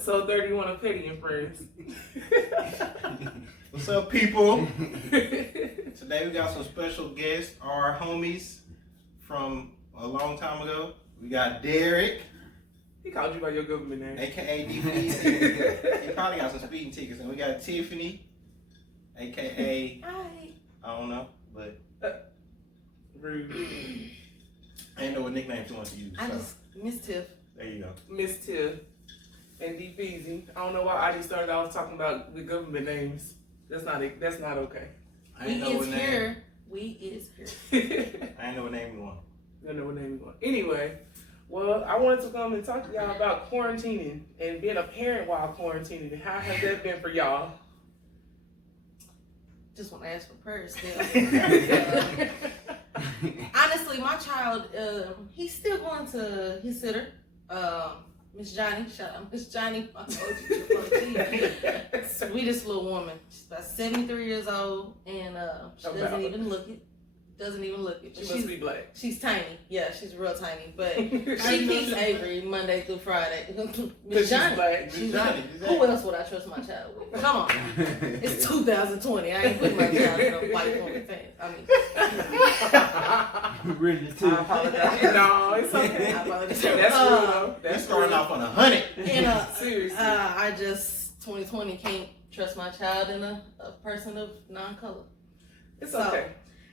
So 31 of Petty and Friends. What's up, people? Today we got some special guests, our homies from a long time ago. We got Derek. He called you by your government name. AKA DPZ. He probably got some speeding tickets. And we got Tiffany, AKA, Hi. I don't know, but Rude. I didn't know what nickname you want to use. I So just Miss Tiff. there you go. Miss Tiff and DPZ. I don't know why I just started off talking about the government names. That's not okay. I We didn't know what is name. here. We is here. I didn't know what name you want. I don't know what name you want. Anyway, well, I wanted to come and talk to y'all about quarantining and being a parent while quarantining. And how has that been for y'all? Just want to ask for prayers still. Honestly, my child, he's still going to his sitter. Miss Johnny, shout out Miss Johnny. I told you, sweetest little woman. She's about 73 years old, and she doesn't even look it. Doesn't even look it. She must be black. She's tiny. Yeah, she's real tiny. But she keeps Avery Monday through Friday. Miss Johnny. Miss Johnny. Who else would I trust my child with? Come on. It's 2020. I ain't putting my child in a white woman pants. I mean, Really, I too. apologize. No, it's okay. I apologize. That's real though. That's That's starting real. off on 100. And Seriously. I just 2020 can't trust my child in a person of non-color. It's So, okay.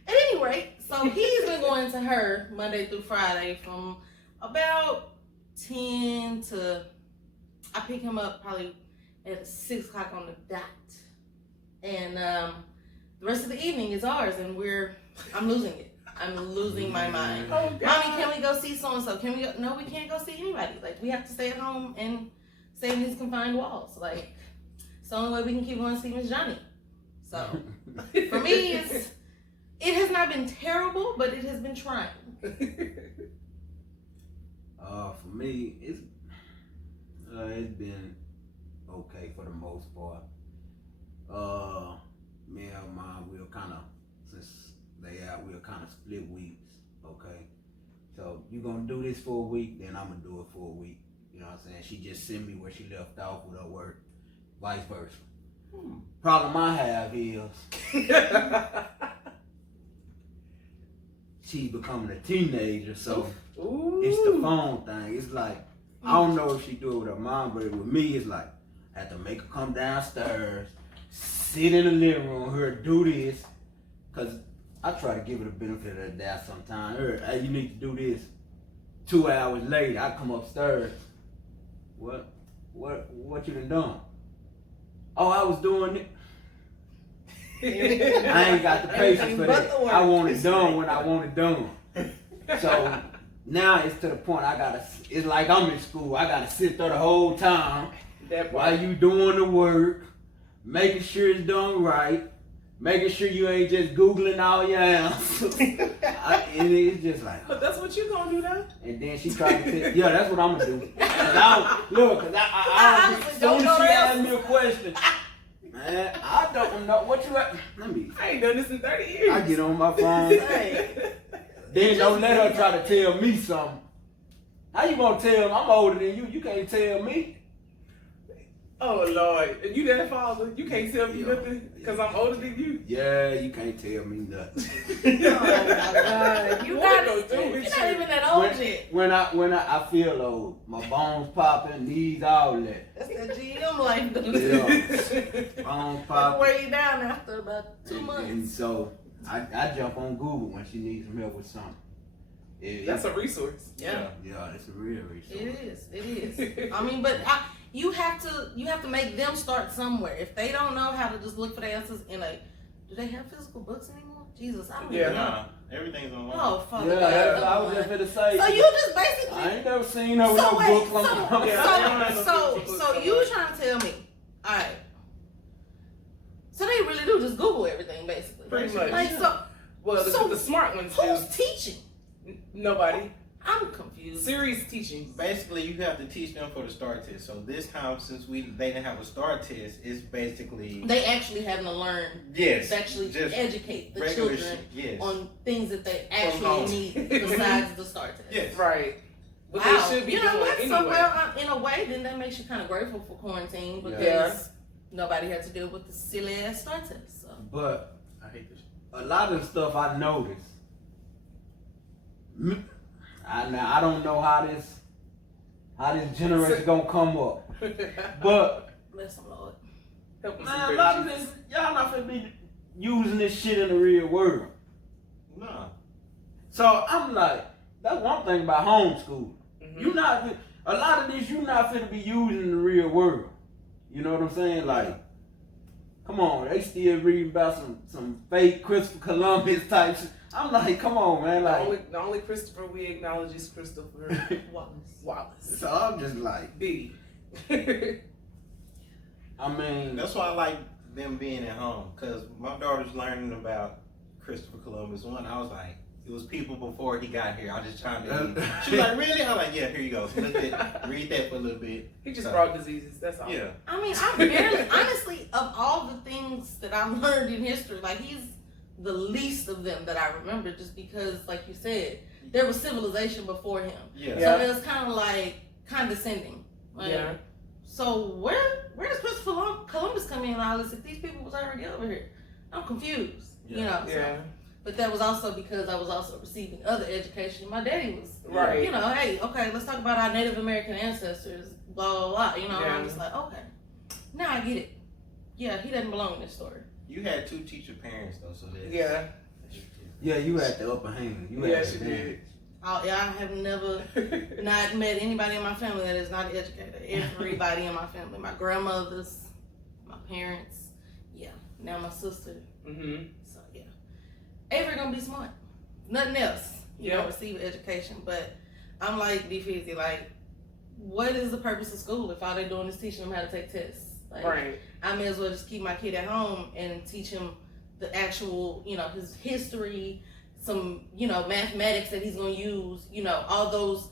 At any rate, so he's been going to her Monday through Friday from about 10 to, I pick him up probably at 6 o'clock on the dot. And the rest of the evening is ours, and I'm losing it. I'm losing my mind. Oh, God. Mommy, can we go see so-and-so? Can we go? No, we can't go see anybody. Like, we have to stay at home and stay in these confined walls. Like, it's the only way we can keep going to see Miss Johnny. So, for me, it has not been terrible, but it has been trying. For me, it's been okay for the most part. Me and mine, we're kind of, since they out, we're kind of split weeks, okay? So you gonna do this for a week, then I'm gonna do it for a week. You know what I'm saying? She just sent me where she left off with her work, vice versa. Problem I have is she's becoming a teenager, so Ooh. it's the phone thing. It's like, I don't know if she do it with her mom, but with me, it's like, I have to make her come downstairs, sit in the living room, her do this, because I try to give her the benefit of the doubt sometimes. Hey, you need to do this. 2 hours later, I come upstairs. What you done? Oh, I was doing it. I ain't got the patience for that. I want it done when I want it done. So now it's to the point it's like I'm in school. I gotta sit there the whole time while you doing the work, making sure it's done right, making sure you ain't just Googling all your answers. And it's just like, But that's what you gonna do now. and then she tried to say, yeah, that's what I'm gonna do. Cause honestly as soon don't as know she the asked me a question, man, I don't know what you at. Let me. I ain't done this in 30 years. I get on my phone. Hey. Then don't let her try to tell me something. How you gonna tell me? I'm older than you. You can't tell me. Oh Lord, you that father? You can't tell me nothing because I'm older than you. Yeah, you can't tell me nothing. Oh my God. You're not even that old yet. When I feel old, my bones popping, knees all that. That's that GM life. Yeah, bones popping. Wear you down after about 2 And months. so I jump on Google when she needs some help with something. That's a resource. Yeah. Yeah, it's a real resource. It is. I mean, but you have to make them start somewhere. If they don't know how to just look for the answers do they have physical books anymore? Jesus, I don't Yeah. know. Nah, everything's online. Oh, Father Yeah, God. that's what I was just gonna say. So you just basically. I ain't never seen her with So no wait, book. so you trying to tell me? All right. So they really do just Google everything, basically. Pretty much. Like so. Well, So the smart ones Who's do. teaching? Nobody. I'm confused. Siri's teaching. Basically, you have to teach them for the STAR test. So this time, since they didn't have a STAR test, it's basically They actually having to learn. yes, To actually just educate the regular children shit, yes. on things that they home. actually need besides the STAR test. Yes. Right. But Wow. they should be You know doing what? it So, anyway. well, in a way, then that makes you kind of grateful for quarantine because Yeah. nobody had to deal with the silly ass star test. So. But I hate this. a lot of the stuff I noticed, I don't know how this generation gonna come up. But Bless them, Lord. Help us man, see a lot of better this, y'all not finna be using this shit in the real world. No. So I'm like, that's one thing about homeschool. Mhm. You not a lot of this you not finna be using in the real world. You know what I'm saying? Like, come on, they still reading about some fake Christopher Columbus type shit. I'm like, come on, man. Like, The only Christopher we acknowledge is Christopher Wallace. so I'm just like, B. I mean, That's why I like them being at home, because my daughter's learning about Christopher Columbus. One, I was like, it was people before he got here. I just chimed in. She was like, really? I'm like, yeah, here you go. So read that for a little bit. He just So, brought diseases. That's all. Yeah. I mean, I barely, honestly, of all the things that I've learned in history, like he's the least of them that I remember, just because, like you said, there was civilization before him. Yeah. Yeah. So it was kind of like condescending. Like, Yeah. so where does Christopher Columbus come in and all this if these people was already over here? I'm confused. You know. So, Yeah. but that was also because I was also receiving other education. My daddy was, Right. you know, hey, okay, let's talk about our Native American ancestors, blah, blah, blah. You know, and I'm Yeah. just like, okay, now I get it. Yeah, he doesn't belong in this story. You had two teacher parents, though, so that's... Yeah. yeah, you had the upper hand. You had Yeah, the she advantage. did. I have never not met anybody in my family that is not educated. Everybody in my family, my grandmothers, my parents, yeah, now my sister. Mm-hmm. So yeah, Avery gonna be smart. Nothing else. You Yeah. know, receive education. But I'm like D50, like, what is the purpose of school if all they're doing is teaching them how to take tests? Like, Right. I may as well just keep my kid at home and teach him the actual, you know, his history, some, you know, mathematics that he's gonna use, you know, all those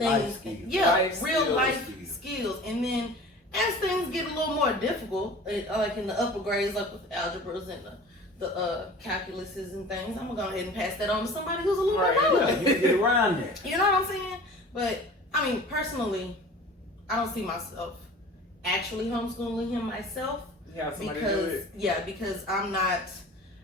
Life things. skills. Yeah, Life real skills. life skills. And then as things get a little more difficult, like in the upper grades, like with algebras and the calculuses and things, I'm gonna go ahead and pass that on to somebody who's a little Right. more Yeah, knowledgeable. you can get around there. You know what I'm saying? But I mean, personally, I don't see myself actually homeschooling him myself Yeah, somebody do because it. because I'm not.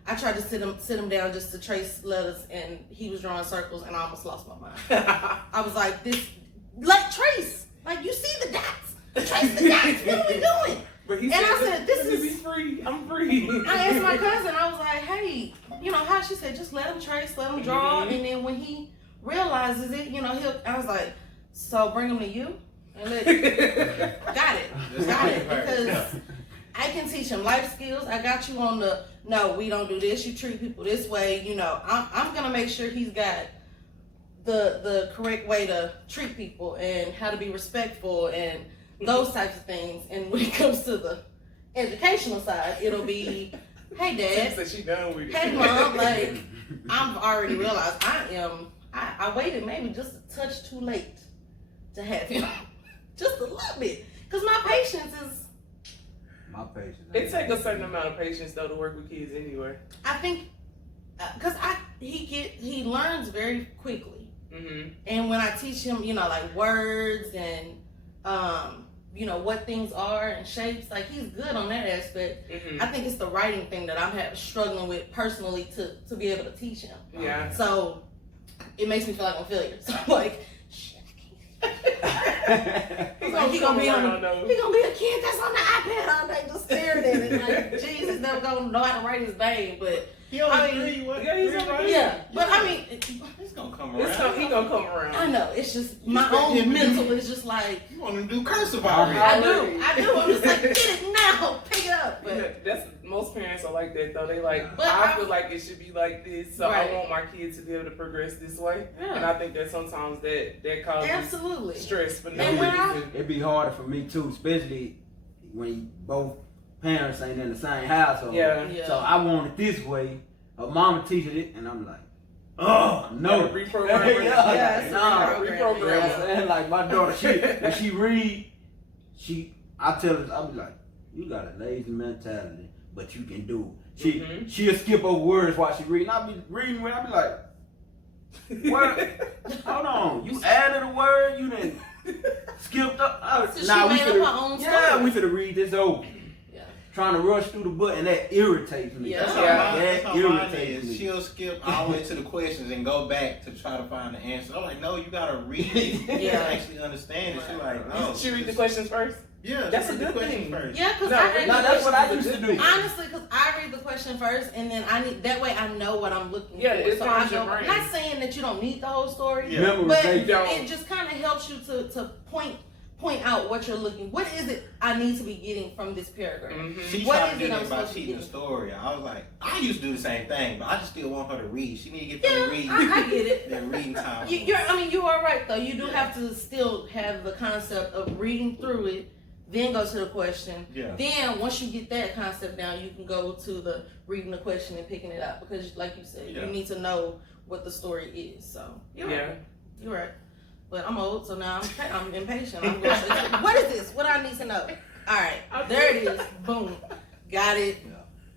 I tried to sit him down just to trace letters, and he was drawing circles, and I almost lost my mind. I was like, trace, like you see the dots, trace the dots. What are we doing? But he And I said, said, this "Let me is- be free. I'm free." I asked my cousin, I was like, hey, you know how she said, just let him trace, let him draw, Mhm. and then when he realizes it, you know, I was like, so bring him to you and got it, because I can teach him life skills. I got you on no, we don't do this. You treat people this way. You know, I'm gonna make sure he's got the correct way to treat people and how to be respectful and those types of things. And when it comes to the educational side, it'll be, hey She dad, said she done with it. hey mom, like I've already realized I waited maybe just a touch too late to have him, just a little bit, because my patience is. My patience. It takes a certain amount of patience though to work with kids anyway. I think because he learns very quickly, Mm-hmm. and when I teach him, you know, like words and you know what things are and shapes, like he's good on that aspect. Mm-hmm. I think it's the writing thing that I'm struggling with personally to be able to teach him. Yeah. So it makes me feel like I'm a failure. So I'm like, shit, I can't. He's Like, he gonna be come on. around, though. He gonna be a kid that's on the iPad all day just staring at it. Like, Jesus, never gonna know how to write his name. But He only I mean, 3, what? yeah, he's 3, only right? 3. yeah, but I mean, He's gonna come He around. gonna come around. I know it's just You my expect own him to mental is just like You want him to do cursive Uh-huh. already. I do. I'm just like, get it now, pick it up. Yeah, But that's most parents are like that though. They like, But I I- feel like it should be like this, so Right. I want my kids to be able to progress this way. Yeah. And I think that sometimes that causes absolutely. stress for no And when I- reason. It'd be harder for me too, especially when both parents ain't in the same household. Yeah. Yeah. So I want it this way. Her mama teaches it, and I'm like, oh no. Gotta reprogram it. Yeah, it's Nah. a You know reprogram. what I'm saying? Like my daughter, when she read, I tell her, I'll be like, you got a lazy mentality, but you can do it. Mhm. She'll skip over words while she reading. I'll be reading with, I'll be like, What? Hold on. You added a word. You didn't skipped up. So she made up her own Yeah, story. we finna read this over. Yeah. Trying to rush through the book, and that irritates me. Yeah. That's That how mine irritates is. me. She'll skip all the way to the questions and go back to try to find the answer. I'm like, no, you gotta read it Yeah. to actually understand it. She's like, no. She read the questions first. Yeah, That's just a read the good questions thing. first. Yeah, because No, I read no, the that's what I questions used is to a good do. thing. Honestly, because I read the question first, and then that way I know what I'm looking Yeah, for. it So calms I your go, brain. not saying that you don't need the whole story, Yeah. but Memorization. don't. it just kind of helps you to point out what you're looking. What is it I need to be getting from this paragraph? Mhm. She What tried is to do it I'm that by supposed to cheating get? the story. I was like, I used to do the same thing, but I just still want her to read. She need to get through reading. I get it. That reading time. You are right though. You do Yeah. have to still have the concept of reading through it, then go to the question. Yeah. Then once you get that concept down, you can go to the reading the question and picking it up because, like you said, Yeah. you need to know what the story is. So you're Yeah. right. You're right. But I'm old, so now I'm impatient. I'm going to say, what is this? What I need to know? All right, there it is. Boom, got it. Yeah.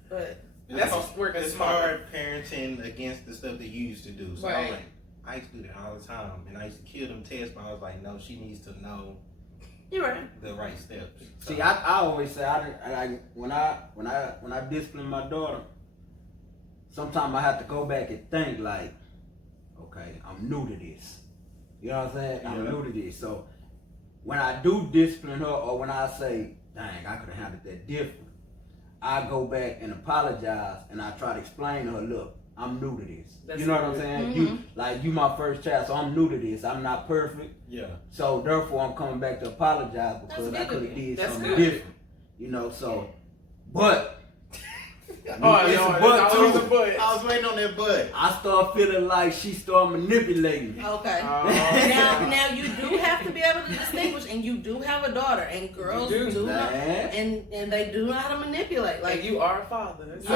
But That's hard- working It's smart. hard parenting against the stuff that you used to do. So I'm Right. like, I used to do that all the time, and I used to kill them tests. But I was like, no, she needs to know you're right. the right steps. So, See, I always say when I discipline my daughter, sometimes I have to go back and think like, okay, I'm new to this. You know what I'm saying? I'm Yeah. new to this. So when I do discipline her, or when I say, dang, I could have handled that different, I go back and apologize, and I try to explain to her, look, I'm new to this. That's you know what I'm good. saying? You my first child, so I'm new to this. I'm not perfect. yeah. So therefore, I'm coming back to apologize because That's I could good have of you. did That's something good. different. You know, so, but Oh, it's no, a that's but always too. a but. I was waiting on that but. I start feeling like she started manipulating me. Okay. Oh, Now you do have to be able to distinguish, and you do have a daughter, and girls You do. do know, Man. and they do know how to manipulate. Like Like you are a father, so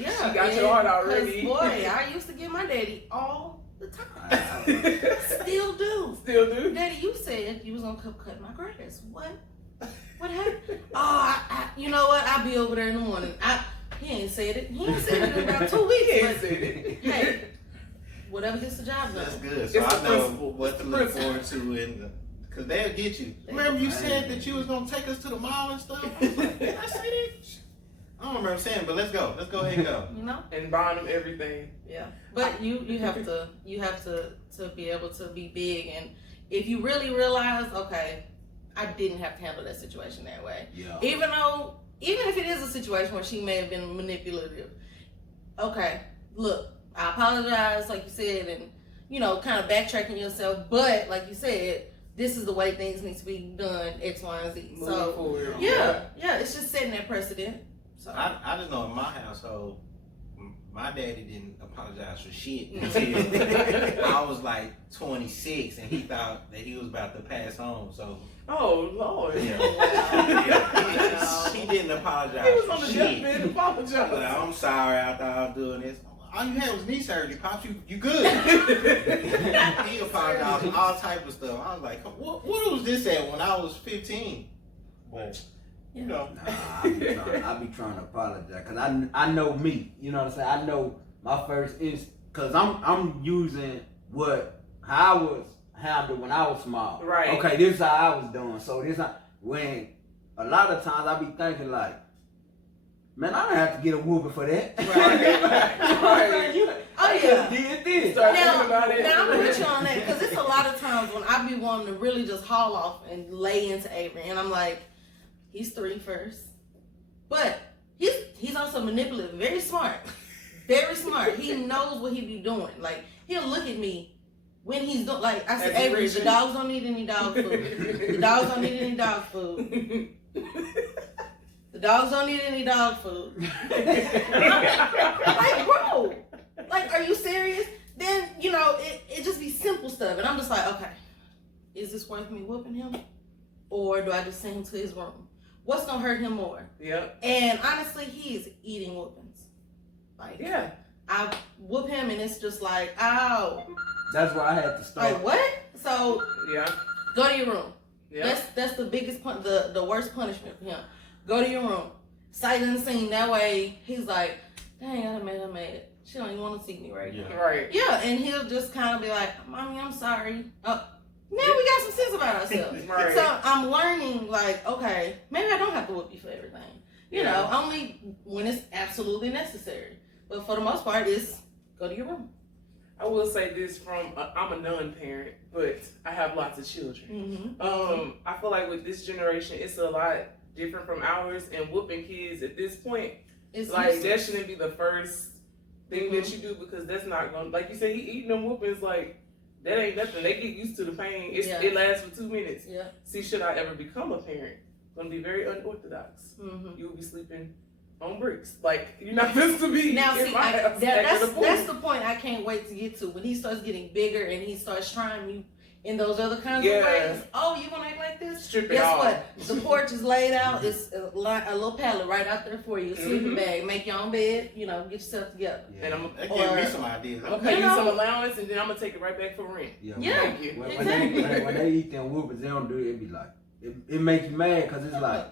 yeah. she got your heart 'Cause, already. boy, I used to get my daddy all the time. I- Still do. Still do. Daddy, you said you was gonna come cut my grass. What happened? Oh, you know what? I'll be over there in the morning. He ain't said it. He ain't said it in about 2 weeks. He ain't but, said it. hey, whatever gets the job That's done. good. So It's I the know principle. what It's to the look principle. forward to, and because they'll get you. Remember you said that you was gonna take us to the mall and stuff. I was like, did I say that? I don't remember saying, but let's go. Let's go ahead and go. You know? And buying them everything. Yeah. But you have to be able to be big, and if you really realize, okay, I didn't have to handle that situation that way. Yeah. Even if it is a situation where she may have been manipulative, okay, look, I apologize, like you said, and kind of backtracking yourself, but like you said, this is the way things need to be done, X, Y, and Z. Moving So forward. yeah, it's just setting that precedent. So I just know in my household, my daddy didn't apologize for shit until I was like 26, and he thought that he was about to pass home. So Oh Lord. yeah, Wow. he didn't apologize He was for on the shit. deathbed Like, apologize. I'm sorry, I thought I was doing this. All you had was knee surgery, Pops. You good? He apologized for all type of stuff. I was like, what was this at when I was 15? But you know, Nah, I be trying to apologize because I know me. You know what I'm saying? I know my first because I'm using how I was handled when I was small. Right. Okay, this is how I was doing. So this when a lot of times I be thinking like, man, I don't have to get a whooping for that. Right. You know what I'm saying? You- Oh, I yeah. just did this. Start Now, thinking about it. now I'm with you on that because it's a lot of times when I be wanting to really just haul off and lay into Avery, and I'm like, he's 3 first, but he's also manipulative, very smart, very smart. He knows what he be doing. Like he'll look at me when he's doing. Like I said, As he Avery, the reaches. dogs don't need any dog food. The dogs don't need any dog food. The dogs don't need any dog food. Like, bro, like, are you serious? Then, it just be simple stuff. And I'm just like, okay, is this worth me whooping him? Or do I just send him to his room? What's going to hurt him more? Yep. And honestly, he is eating whoopings. Like, Yeah. I whoop him and it's just like, ow. That's why I had to start. Like, what? So, Yeah. go to your room. Yeah. That's the biggest, the worst punishment for him. Go to your room. Sight unseen. That way, he's like, dang, I done made her mad. She don't even want to see me right now. Right. Yeah, and he'll just kind of be like, "Mommy, I'm sorry." Oh, now we got some sense about ourselves. Right. So I'm learning, like, okay, maybe I don't have to whoop you for everything. You know, only when it's absolutely necessary. But for the most part, it's go to your room. I will say this I'm a non-parent, but I have lots of children. I feel like with this generation, it's a lot different from ours, and whooping kids at this point, It's like useless. that shouldn't be the first thing that you do, because that's not going to, like you said, he eating them whoopings, like that ain't nothing. They get used to the pain. It lasts for 2 minutes. Yeah. See, should I ever become a parent, going to be very unorthodox. You will be sleeping on bricks. Like, you're not supposed to be Now, in see, my house. that's the point I can't wait to get to. When he starts getting bigger and he starts trying you in those other kinds of ways. Oh, you want to act like this? Strip it Guess off. what? The porch is laid out. It's a little pallet right out there for you. A sleeping bag. Make your own bed. You know, get yourself together. Yeah. And That gave me some ideas. I'm going to pay you some allowance, and then I'm going to take it right back for rent. Yeah. Thank you. When they eat them whoopers, they don't do it. It be like it makes you mad because it's like,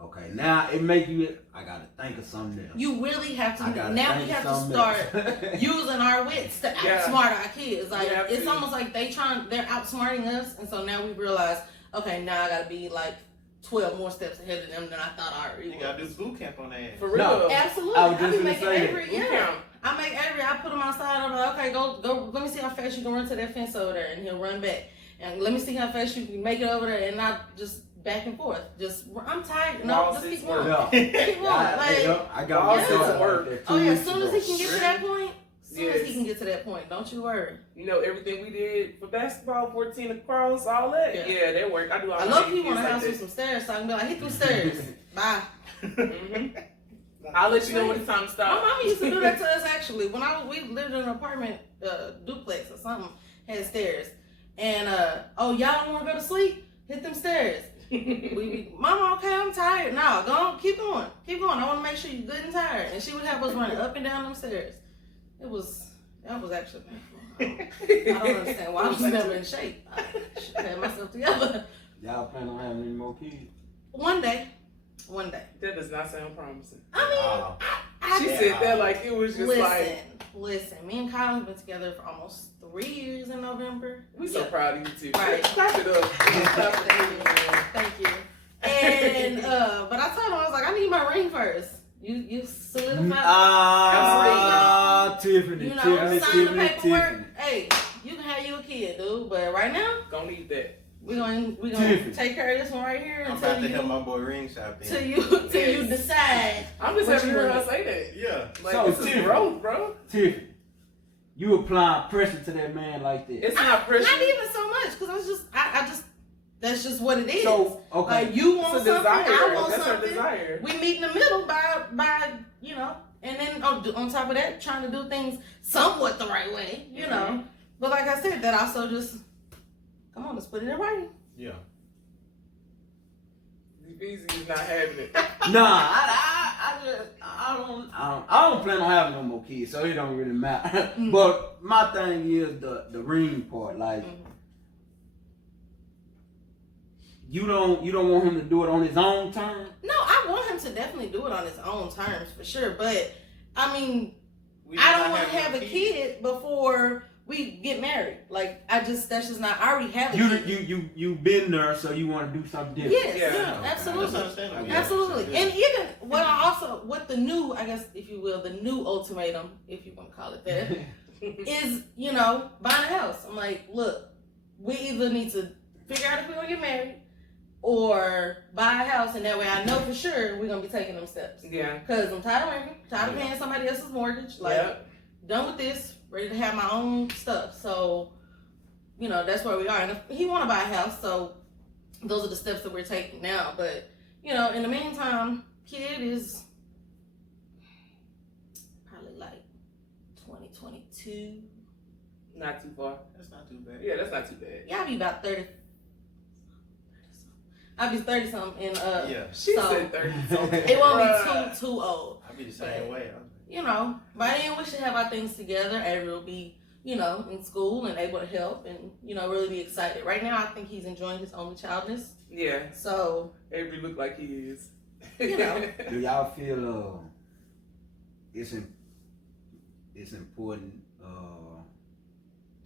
okay, now it make you. I gotta think of something else. You really have to. I Now we have to start using our wits to outsmart our kids. Like it's almost like they're outsmarting us, and so now we realize, okay, now I gotta be like 12 more steps ahead of them than I thought I already was. You gotta do boot camp on that. For real. No. Absolutely. I was I just be gonna making say Avery. that. Yeah. I make Avery. I put him outside. I'm like, okay, go. Let me see how fast you can run to that fence over there, and he'll run back. And let me see how fast you can make it over there, and not just back and forth. Just I'm tired. No, just keep going. Yeah. Keep going. I got my son work. like that Oh yeah, as 2 soon as weeks he can ago. get to that point, Yes. he can get to that point, don't you worry. You know, everything we did for basketball, 14 across, all that. Yeah, that worked. I do all I my love kids people in the like house that. with some stairs, so I can be like, hit them stairs. Bye. I'll let you know when it's time to My stop. mama used to do that to us actually. When we lived in an apartment duplex or something, had stairs. And y'all don't want to go to sleep? Hit them stairs. Mama, okay, I'm tired. No, go on, keep going. I want to make sure you're good and tired. And she would have us running up and down them stairs. That was actually painful. I don't understand why I was never in shape. I should have had myself together. Y'all plan on having any more kids? One day. That does not sound promising. I mean, She said that like it was just Listen, me and Kyle have been together for almost 3 years in November. We so proud of you too. Right. Clap it up. Clap it up. Thank you. And but I told him, I was like, I need my ring first. You solidified. Tiffany, You know, Tiffany, sign the Tiffany, paperwork. Tiffany. Hey, you can have you a kid, dude. But right now, Gonna need that. we gonna Tiffany. take care of this one right here I'm until about to help my boy ring shop in. till you decide. I'm just What happy you to hear want? her say that. Yeah. Like So, this is Tiffany. growth, bro. Tiffany, you applying pressure to that man like that. It's not pressure. Not even so much, because I just that's just what it is. So, okay. Like you want It's a something, desire. I want That's her something. desire. We meet in the middle by you know, and then on top of that, trying to do things somewhat the right way, you know. But like I said, that also just come on, let's put it in writing. Yeah. Easy is not having it. Nah, I don't plan on having no more kids, so it don't really matter. But my thing is the ring part. Like, you don't want him to do it on his own terms. No, I want him to definitely do it on his own terms for sure. But I mean, We I did don't not want to have a kid before we get married. Like that's just not. I already have a kid. You been there, so you want to do something different. Yes, Yeah. yeah, absolutely. That's understandable. Yeah. Absolutely. And even what the new, I guess, if you will, the new ultimatum, if you want to call it that, is, you know, buying a house. I'm like, look, we either need to figure out if we're going to get married or buy a house, and that way I know for sure we're going to be taking them steps. Yeah. Because I'm tired of renting, tired of paying somebody else's mortgage. Like, done with this, ready to have my own stuff. So, you know, that's where we are. And if he want to buy a house, so those are the steps that we're taking now. But, you know, in the meantime, kid is probably like 2022. Not too far. That's not too bad. Yeah, that's not too bad. Yeah, I'll be about 30. I'll be 30 something in Yeah. She So- said 30 something. it won't be too old. I'll be the same way. You know, by then we should have our things together. Avery will be, you know, in school and able to help and, you know, really be excited. Right now I think he's enjoying his only childness. Yeah. So Avery look like he is. You know. Do y'all feel it's important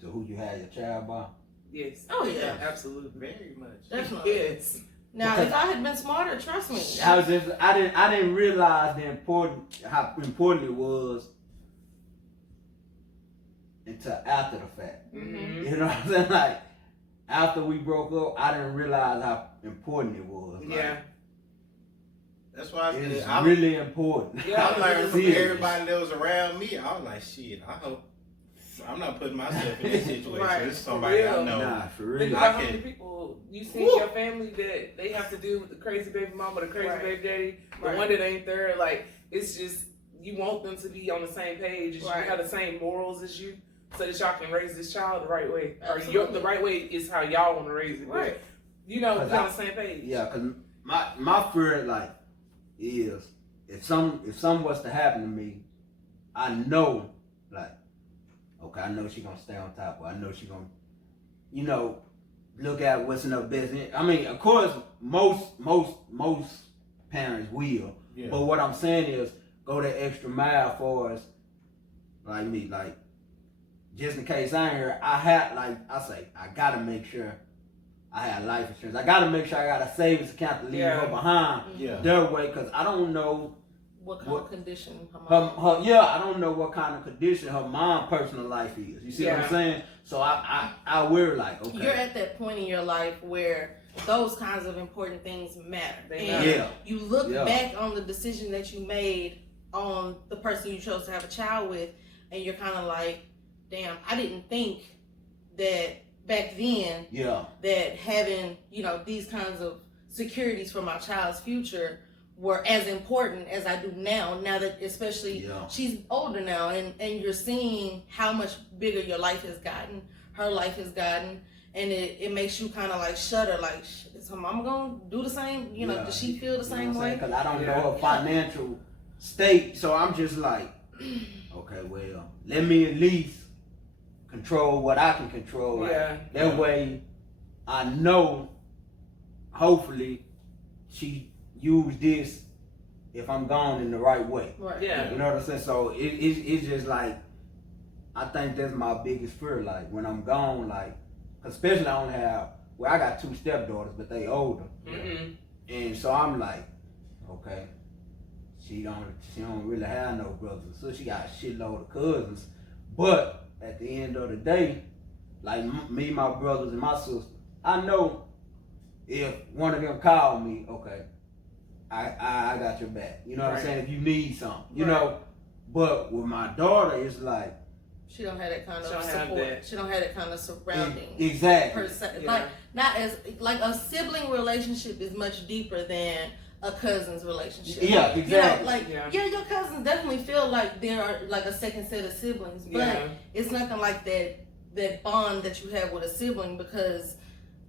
to who you have your child by. Yes. Oh, yeah. Absolutely. Very much. Definitely. Yes. Now, Because if I had been smarter, trust me. I didn't realize how important it was until after the fact. Mm-hmm. You know what I'm saying? Like after we broke up, I didn't realize how important it was. Like, Yeah. That's why it's I really important. Yeah. I learned from Serious. everybody that was around me. I was like, shit, I hope I'm not putting myself in this situation. Right. It's somebody I For real. know. Nah, for Think real. about I how many can- people you see in Woo. your family that they have to deal with the crazy baby mama, the crazy Right. baby daddy, the Right. one that ain't there. Like, it's just, you want them to be on the same page as Right. you, have the same morals as you, so that y'all can raise this child the right way. Absolutely. The right way is how y'all want to raise it. Right. But, you know, Cause be on the same page. Yeah, cause my fear like is if some was to happen to me, I know like okay, I know she gonna stay on top, or I know she gonna, you know, look at what's in her best. I mean, of course, most parents will, Yeah. but what I'm saying is go that extra mile for us, like me, like just in case I ain't here, I gotta make sure I have life insurance. I gotta make sure I got a savings account to leave Yeah. her behind Yeah. their way, cause I don't know What kind of condition her her, mom? I don't know what kind of condition her mom's personal life is. You see what Yeah. I'm saying? So I worry like, okay. You're at that point in your life where those kinds of important things matter. They And matter. Yeah. you look Yeah. back on the decision that you made on the person you chose to have a child with, and you're kind of like, damn, I didn't think that back then Yeah. that having, you know, these kinds of securities for my child's future were as important as I do now that especially Yeah. she's older now, and you're seeing how much bigger your life has gotten, her life has gotten, and it makes you kind of like shudder, like, is her mama gonna do the same? You know, Yeah. does she feel the same way? Because I don't Yeah. know her financial state, so I'm just like, okay, well, let me at least control what I can control. Like, Yeah. that way, I know, hopefully, she used this if I'm gone in the right way. Right. Yeah. You know what I'm saying? So it's just like, I think that's my biggest fear. Like when I'm gone, like, especially I don't have, well, I got 2 stepdaughters, but they older. Mm-hmm. And so I'm like, okay, she don't really have no brothers. So she got a shitload of cousins. But at the end of the day, like me, my brothers, and my sister, I know if one of them call me, okay, I got your back. You know what I'm Right. saying? If you need something, you Right. know. But with my daughter, it's like She don't have that kind of She don't have support. that. She don't have that kind of surrounding. exactly. Per se. Yeah. Like not as like a sibling relationship is much deeper than a cousin's relationship. Yeah, You exactly. know, like Yeah. your cousins definitely feel like they are like a second set of siblings, but Yeah. it's nothing like that bond that you have with a sibling because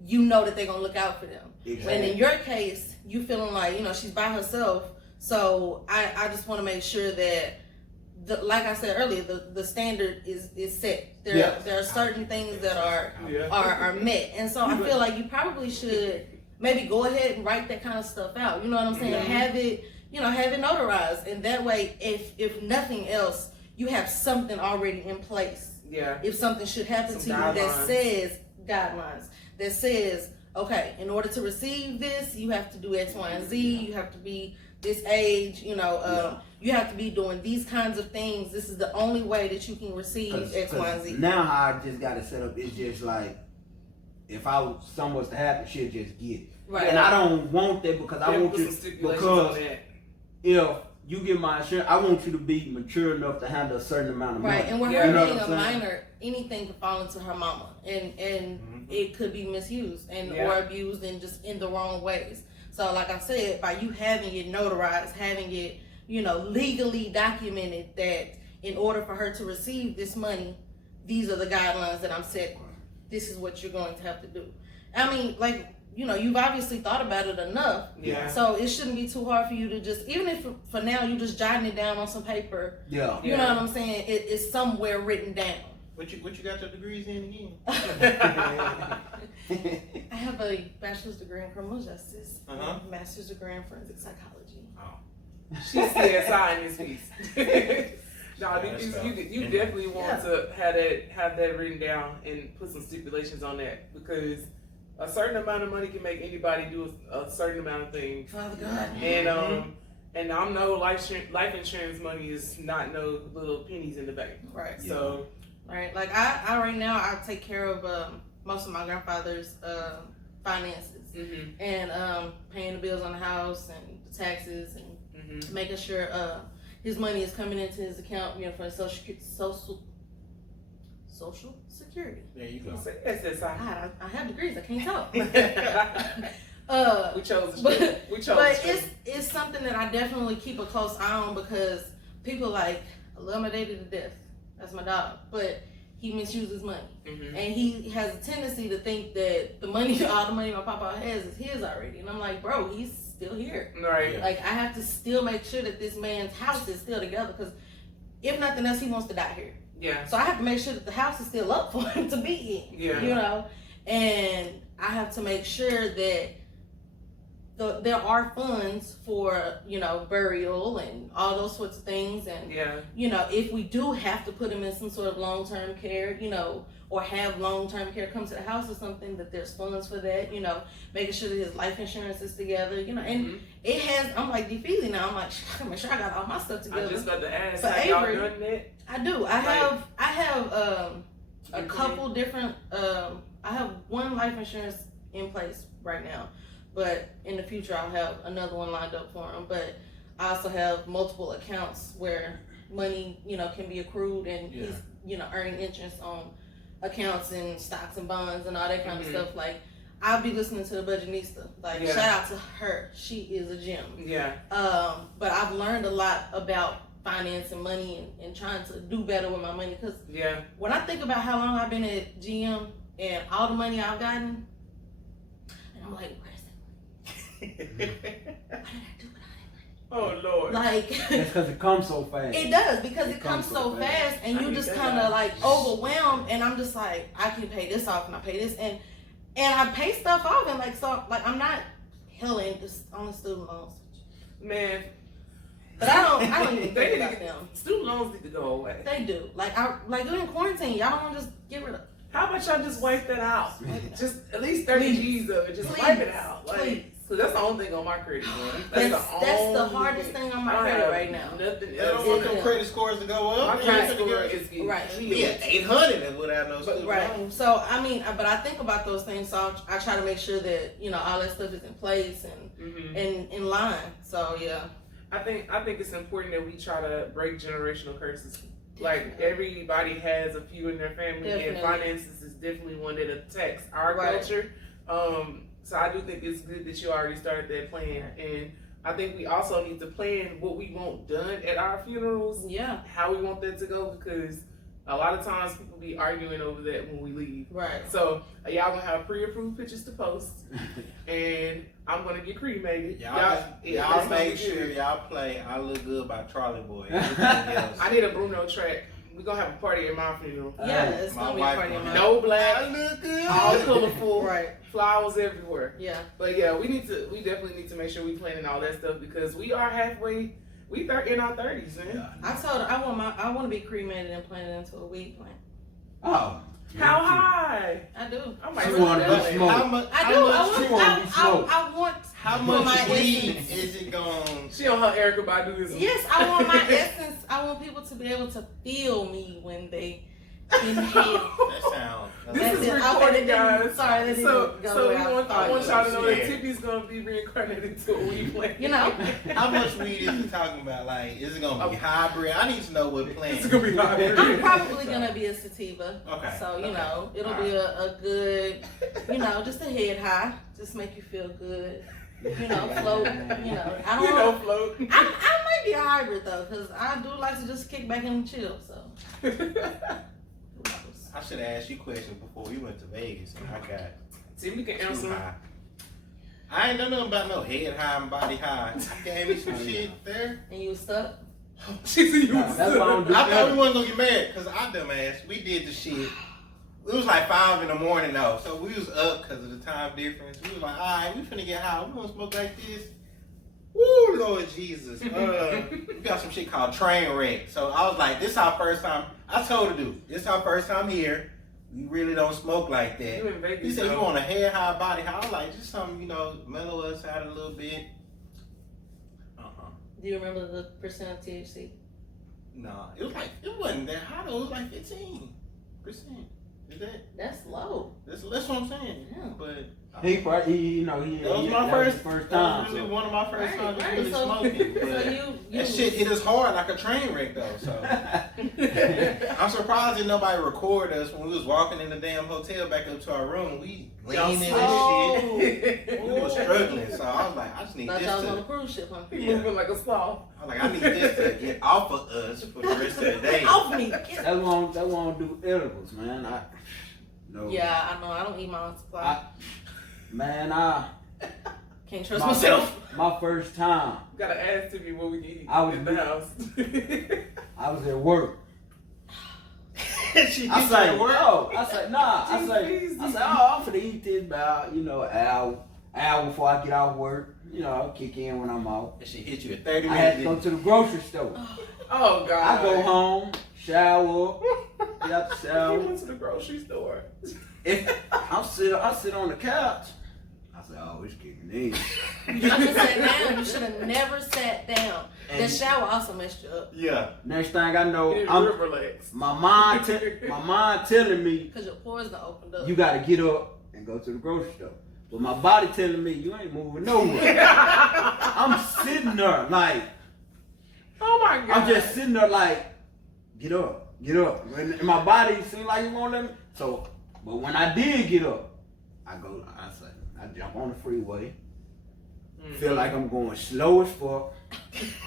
you know that they're gonna look out for them. Exactly. And in your case, you feeling like, you know, she's by herself. So I just want to make sure that, like I said earlier, the standard is set. There are certain things that are met. And so I feel like you probably should maybe go ahead and write that kind of stuff out. You know what I'm saying? Mhm. Have it notarized. And that way, if nothing else, you have something already in place. Yeah. If something should happen Some to you guidelines. that says guidelines, that says, okay, in order to receive this, you have to do X, Y, and Z. You have to be this age. You know, you have to be doing these kinds of things. This is the only way that you can receive X, Y, and Z. Now how I just got it set up, it's just like if something was to happen, she'll just get it. Right. And I don't want that because I Yeah, want put you some stipulations on because that. if you get my insurance, I want you to be mature enough to handle a certain amount of money. Right, and with Yeah. her You know being what a I'm saying? minor, anything could fall into her mama, and it could be misused and Yeah. or abused and just in the wrong ways. So, like I said, by you having it notarized, having it, you know, legally documented that in order for her to receive this money, these are the guidelines that I'm setting. This is what you're going to have to do. I mean, like, you know, you've obviously thought about it enough. Yeah. So it shouldn't be too hard for you to just, even if for now you just jotting it down on some paper. Yeah. You know what I'm saying? It's somewhere written down. What you got your degrees in again? I have a bachelor's degree in criminal justice, Uh-huh. and a master's degree in forensic psychology. Oh. She's CSI in this piece. No, you definitely want to have that written down and put some stipulations on that, because a certain amount of money can make anybody do a certain amount of things. Father God. And I'm no life insurance money is not no little pennies in the bank. Right. So. Right. Like I right now I take care of most of my grandfather's finances and paying the bills on the house and the taxes and making sure his money is coming into his account, for social security. There you go. God, I have degrees. I can't talk. We chose. But it's something that I definitely keep a close eye on, because people I love my daddy to death. That's my dog, but he misuses money, and he has a tendency to think that all the money my papa has is his already. And I'm like, bro, he's still here. Right. Like, I have to still make sure that this man's house is still together, because if nothing else, he wants to die here. Yeah. So I have to make sure that the house is still up for him to be in. Yeah. And I have to make sure that there are funds for, burial and all those sorts of things. And, if we do have to put him in some sort of long-term care, or have long-term care come to the house or something, that there's funds for that, making sure that his life insurance is together, and it has, I'm like DeFeezy now, I'm like, make sure I got all my stuff together. I just got to ask, have y'all done that? I do. I have a couple different, I have one life insurance in place right now. But in the future, I'll have another one lined up for him. But I also have multiple accounts where money, can be accrued, and he's, earning interest on accounts and stocks and bonds and all that kind of stuff. Like, I'll be listening to the Budgetnista. Like, shout out to her. She is a gem. Yeah. But I've learned a lot about finance and money and trying to do better with my money. Because when I think about how long I've been at GM and all the money I've gotten, and I'm like, what did I do with all that money? Oh Lord! Like, that's because it comes so fast. It does, because it comes so fast, and you just kind of overwhelmed. And I'm just like, I can pay this off, and I pay this, and I pay stuff off, and I'm not hailing on the student loans. Man, but I don't even think about them. Student loans need to go away. They do. Like during quarantine, y'all don't want to just get rid of. How about y'all just wipe that out? Just at least 30 G's of it. Just wipe it out. So that's the only thing on my credit, man. That's the hardest thing on my credit right now. Nothing else. I don't want them credit scores to go up. My credit score is be at 800 without no student loans. So but I think about those things. So I try to make sure that all that stuff is in place and in line. So yeah. I think it's important that we try to break generational curses. Like, everybody has a few in their family, and finances is definitely one that attacks our culture. So I do think it's good that you already started that plan, and I think we also need to plan what we want done at our funerals. Yeah. How we want that to go, because a lot of times people be arguing over that when we leave. Right. So y'all gonna have pre-approved pictures to post, and I'm gonna get cremated. Y'all make sure y'all play "I Look Good" by Charlie Boy. I need a Bruno track. We're gonna have a party at my funeral. Yeah, it's gonna be a party at my funeral. No black. I look good. All colorful. Right. Flowers everywhere. Yeah. But yeah, we definitely need to make sure we planning all that stuff, because we are halfway. We in our 30s, man. Yeah. I told her I want to be cremated and planted into a weed plant. Oh. How high? I do. I might How much weed is it going? She on her Erykah Badu. Yes, I want my essence. I want people to be able to feel me when they inhale. That sounds. This is recorded, guys. Sorry, I want y'all to know that Tiffany's gonna be reincarnated into a weed plant. How much weed is he talking about? Like, is it gonna be hybrid? I need to know what plant. It's gonna be hybrid. I'm probably gonna be a sativa. Okay. So it'll be a good, just a head high, just make you feel good. Float. I don't float. I might be a hybrid though, because I do like to just kick back and chill. So. I should have asked you questions before we went to Vegas, and I got. See, we can answer. High. I ain't know nothing about no head high and body high. You gave me some shit there. And you was stuck? She said you was stuck. I thought we wasn't gonna get married, because I dumbass. We did the shit. It was like 5 in the morning though, so we was up because of the time difference. We was like, all right, we finna get high. We gonna smoke like this. Woo, Lord Jesus. We got some shit called train wreck. So I was like, this is our first time. I told her, dude, this is our first time here. We really don't smoke like that. You in Vegas, He said, though. you want a head high, body high? I was like, just something, you know, mellow us out a little bit. Do you remember the percent of THC? No, it wasn't that high though. It was like 15%. Is that? That's low. That's what I'm saying. Yeah. But He probably, that was my first time. That was really one of my first times really smoking. But that shit hit us hard like a train wreck though. So I'm surprised that nobody recorded us when we was walking in the damn hotel back up to our room. We leaning and shit. We was struggling. So I was like, I just need Thought this y'all was on a to. cruise ship, huh? He moving like a sloth. I was like, I need this to get off of us for the rest of the day. Off me. That won't do edibles, man. No. Yeah, I know. I don't eat my own supply. Can't trust myself. My first time, Gotta ask Timmy what we can eat I was in the house. I was at work. She I gets say, at work. oh, I say, nah. I Jeez, say, oh, I'm finna eat this about, an hour before I get off work. I'll kick in when I'm out. That shit hit you at 30 I had minutes. to go to the grocery store. Oh God. I go home, shower, get out the He shower. went to the grocery store. If I sit on the couch, I say, oh, it's kicking in. You should have sat down. You should have never sat down. The And- shower also messed you up. Yeah. Next thing I know, He didn't I'm relax. my mind telling me Because your pores done opened up. you gotta get up and go to the grocery store. But my body telling me you ain't moving nowhere. I'm sitting there like, Oh my God. I'm just sitting there like, get up. And my body seemed like it won't let me. So, but when I did get up, I jump on the freeway. Feel like I'm going slow as fuck.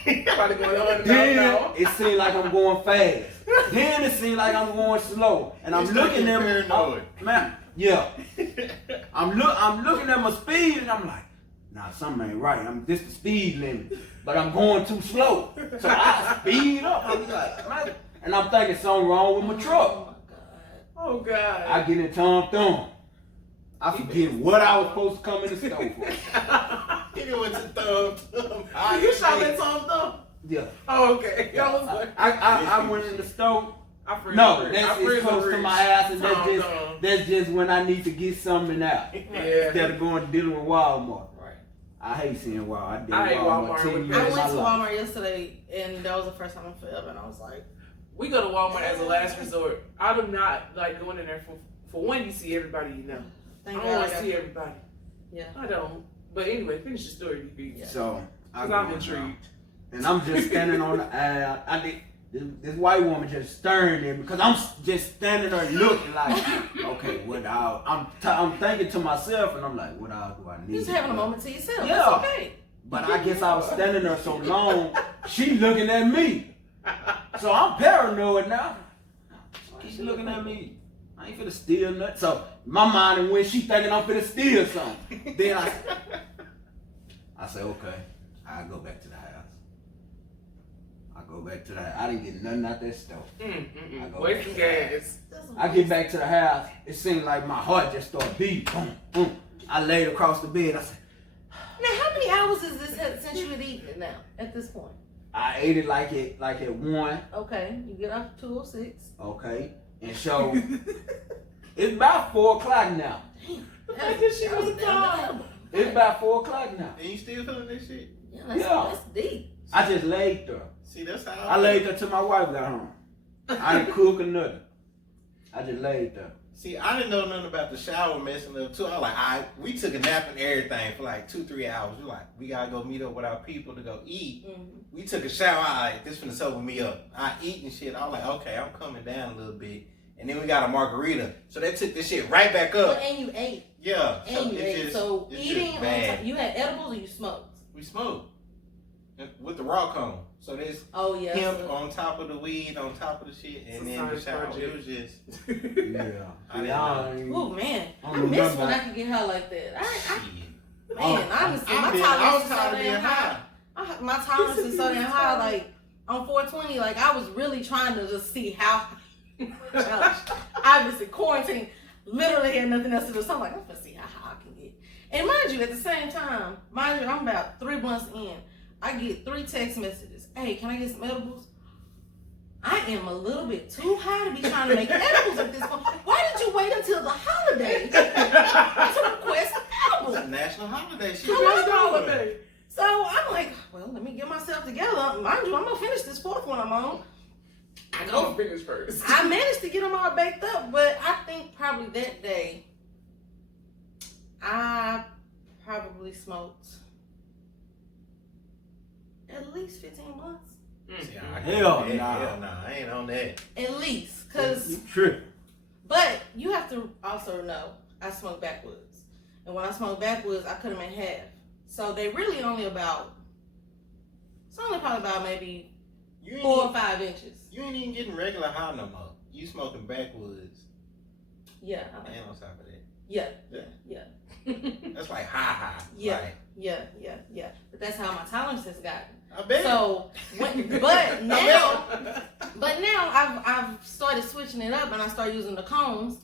Probably going on Then now. it seemed like I'm going fast. Then it seemed like I'm going slow. And I'm You looking started at getting paranoid. man, yeah. I'm looking at my speed and I'm like, nah, something ain't right. This the speed limit, but I'm going too slow. So I speed up. I'm like, man. And I'm thinking something wrong with my truck. Oh my God. Oh God. I get in Tom Thumb. I forget what I was supposed to come in the store for. He went to thumb. You shot at Tom Thumb? Yeah. Oh, okay. Y'all was like, I went in the store. no, It's close to my house, and that's just when I need to get something out. Yeah. Instead of going dealing with Walmart. Right. I hate seeing Walmart. I hate Walmart 10 with years I of went my to life. Walmart yesterday, and that was the first time I fell, and I was like, We go to Walmart as a last resort. I do not like going in there for one, you see everybody you know. thank I God don't want I to got see everybody. Yeah. I don't. But anyway, finish your story, you be. Yeah. So I Because go I'm in intrigued. And I'm just standing on the aisle. This white woman just staring at me because I'm just standing there looking like, okay, what I'm thinking to myself, and I'm like, what all do I need? You just having a moment to yourself. Yeah. That's okay. But I guess I was standing there so long, she looking at me. So I'm paranoid now. She looking at me. I ain't finna steal nothing. So my mind, and when she thinking I'm finna steal something, then I say, okay, I go back to the house. I didn't get nothing out that store. I go Wait back some to the house. gas. I get back to the house. It seemed like my heart just started beating. Boom, boom. I laid across the bed. I said, Now, how many hours is this since you had eaten it now, at this point? I ate it like at 1. Okay, you get off 2:06. Okay. And so it's about 4 o'clock now. I guess she was tired. It's about 4 o'clock now. And you still feeling this shit? Yeah, Yeah. that's deep. I just laid there. See, that's how I laid there till my wife got home. I didn't cook or nothing. I just laid there. See, I didn't know nothing about the shower messing up too. I was like, we took a nap and everything for like 2-3 hours. We're like, we gotta go meet up with our people to go eat. Mm-hmm. We took a shower. I like, this finna sober me up. I eat and shit. I was like, okay, I'm coming down a little bit. And then we got a margarita. So they took this shit right back up. And you ate. Yeah. And you ate. So it's eating just on bad. top, you had edibles or you smoked? We smoked with the raw cone. So there's Oh yeah. hemp so- on top of the weed, on top of the shit, and then the Science shower. project. It was just. Yeah. I didn't Oh man, I I don't miss remember. when I could get high like that. Shit. Man, honestly, my I was tolerance is so tired of being damn high. high. My tolerance is so damn high. Like on 420, like I was really trying to just see how. Obviously, quarantine literally had nothing else to do. So I'm like, I'm gonna see how high I can get. And mind you, at the same time, I'm about 3 months in. I get 3 text messages. Hey, can I get some edibles? I am a little bit too high to be trying to make edibles at this point. Why did you wait until the holiday to request edibles? It's a national holiday. She holiday. So I'm like, well, let me get myself together. Mind you, I'm gonna finish this 4th one I'm on. I go finish first. I managed to get them all baked up, but I think probably that day I probably smoked at least 15 blunts. Hell no. nah. Hell nah. I ain't on that. At least, cause. You tripping. But you have to also know I smoke backwoods, and when I smoke backwoods, I cut them in half. So they really only about. It's only probably about maybe 4 or 5 inches. You ain't even getting regular high no more. You smoking backwoods. Yeah. And on top of that. Yeah. That's like high. Yeah. Like, Yeah. But that's how my tolerance has gotten. I bet. So, but now I've started switching it up, and I started using the cones,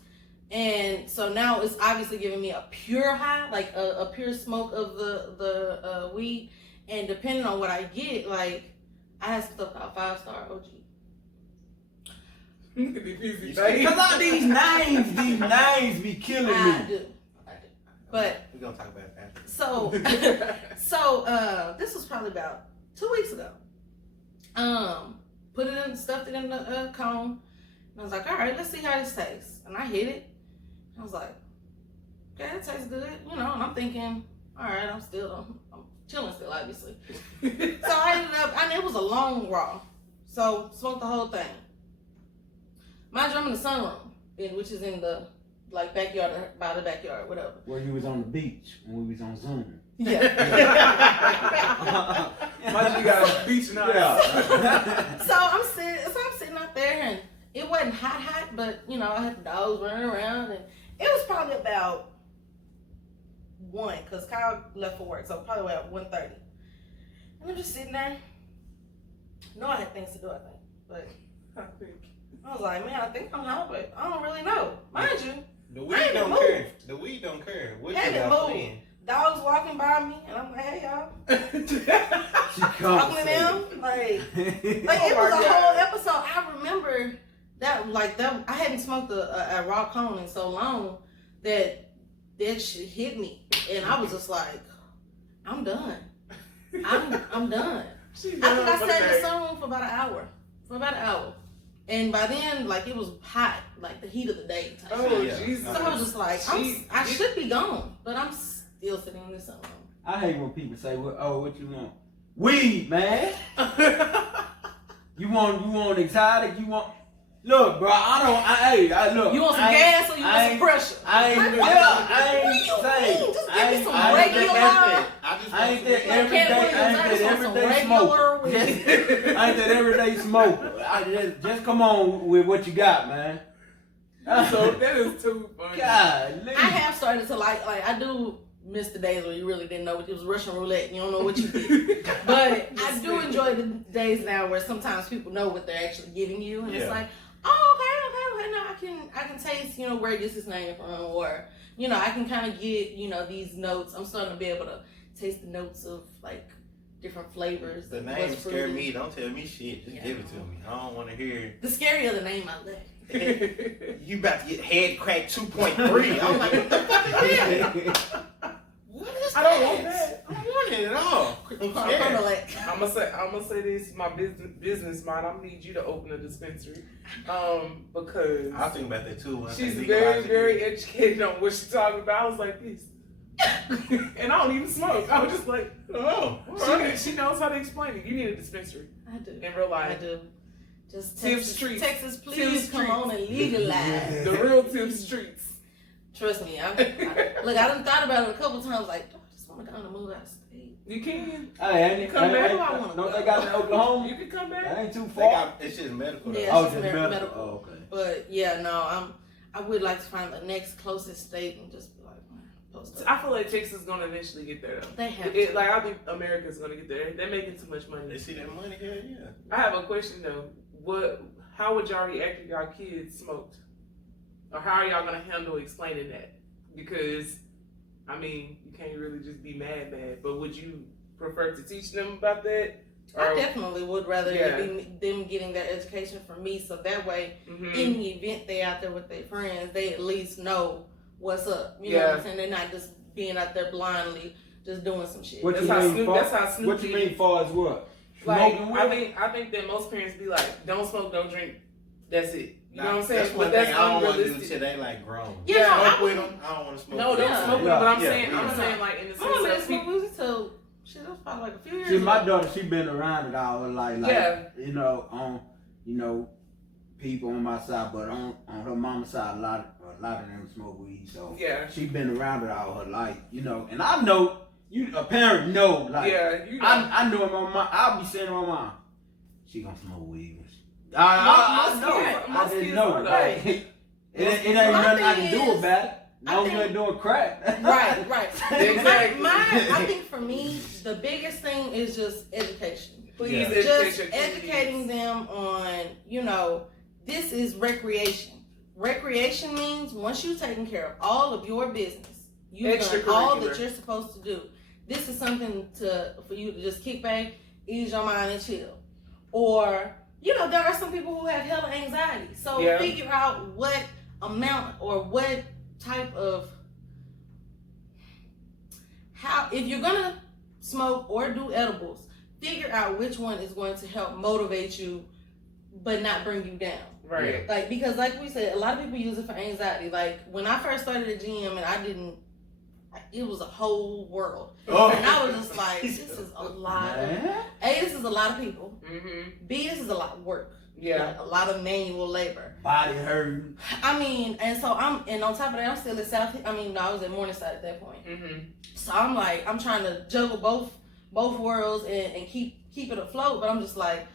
and so now it's obviously giving me a pure high, like a pure smoke of the weed, and depending on what I get, like I have stuff called 5-star OG. Cause all these names be killing me. I do. But we're gonna talk about it after. So this was probably about 2 weeks ago. Put it in, stuffed it in the cone, and I was like, all right, let's see how this tastes. And I hit it. I was like, okay, it tastes good, you know. And I'm thinking, all right, I'm chilling still, obviously. So I ended up, and it was a long raw, so smoked the whole thing. Mind you, I'm in the sunroom, which is in the backyard, by the backyard, whatever. Where you was on the beach when we was on Zoom. Yeah. Mind you got a beach night. Yeah. So I'm sitting out there, and it wasn't hot, but you know, I had the dogs running around, and it was probably about 1, because Kyle left for work, so probably about 1:30. And I'm just sitting there. No, I had things to do, I think. But I was like, man, I think I'm high, but I don't really know. Mind you, The weed don't care. The weed don't care. What you got playing? Dogs walking by me, and I'm like, hey, y'all. She Talking to them. Like it was a whole episode. I remember that, I hadn't smoked a raw cone in so long that shit hit me. And I was just like, I'm done. I'm done. I think I sat in the sunroom for about an hour. And by then, it was hot, like the heat of the day type. Oh, yeah. Jesus. So I was just like, I should be gone, but I'm still sitting in the sunroom. I hate when people say, "Oh, what you want? Weed, man. You want exotic? You want? Look, bro. I look. You want some gas or you want some pressure? I ain't saying. Just give me some regular. I ain't that everyday smoker. I ain't that everyday smoker. Just come on with what you got, man. So that is too funny. God, I have started to like I do miss the days where you really didn't know what it was Russian roulette and you don't know what you did. But I do enjoy the days now where sometimes people know what they're actually giving you, and it's like, oh, okay. Now I can taste, where it gets its name from, or I can kind of get these notes. I'm starting to be able to taste the notes of different flavors. The name scare me. Don't tell me shit. Just give it to me. I don't want to hear. The scarier the name I left. You about to get head crack 2.3. I'm like, what the fuck is that? What is that? I don't want that. I don't want it at all. I'm gonna say this. My business mind. I need you to open a dispensary, because I was thinking about that too. She's very, very educated on what she's talking about. I was like this, and I don't even smoke. I was just like, oh, she knows how to explain it. You need a dispensary. I do. In real life. I do. Just Texas, please come on and legalize. The real Tip Streets. Trust me, I done thought about it a couple times. Like, do I just want to go and move out of state? You can. Hey, come back. Where do I want to go? They got in Oklahoma. You can come back. That ain't too far. It's just medical. Yeah, Oh, it's just medical. Oh, okay. But yeah, no, I would like to find the next closest state and just be like, post up. I feel like Texas is gonna eventually get there though. They have to. I think America's gonna get there. They're making too much money. They see that money here, yeah. I have a question though. How would y'all react if y'all kids smoked? Or how are y'all gonna handle explaining that? Because, you can't really just be mad, but would you prefer to teach them about that? I definitely would rather it be them getting their education from me, so that way, in the event they out there with their friends, they at least know what's up. You know what I'm saying? They're not just being out there blindly just doing some shit. That's how Snoopy. What you mean far as what? Like, I think that most parents be like, don't smoke, don't drink. That's it. You know what I'm saying? That's one thing I don't want to do until they like grown. Yeah, smoke with them. I don't want to smoke. No, don't smoke with them. But I'm saying like in the sense of of smoke with till shit, that was probably like a few years See, ago. my daughter, she been around it all her life. Like, you know, people on my side, but on her mama's side, a lot of them smoke weed. So she been around it all her life, you know. And I know, a parent know, like, I know my mom. I'll be saying to my mom, she gonna smoke weed. I know. I didn't know. Right. It ain't nothing I can do about it. No, you're doing crack. Right. Exactly. I think for me, the biggest thing is just education. Please, just educating them on, you know, this is recreation. Recreation means once you've taken care of all of your business, you've done all that you're supposed to do. This is something for you to just kick back, ease your mind, and chill. Or, you know, there are some people who have hella anxiety. So figure out what amount or what type of if you're gonna smoke or do edibles, figure out which one is going to help motivate you but not bring you down. Right. Like, because like we said, a lot of people use it for anxiety. Like when I first started at GM and it was a whole world. And I was just like, this is a lot of this is a lot of people. B, this is a lot of work. Yeah. Like, a lot of manual labor. Body hurting. I mean, and so and on top of that, I'm still at I was at Morningside at that point. So I'm like, I'm trying to juggle both worlds and keep it afloat, but I'm just like,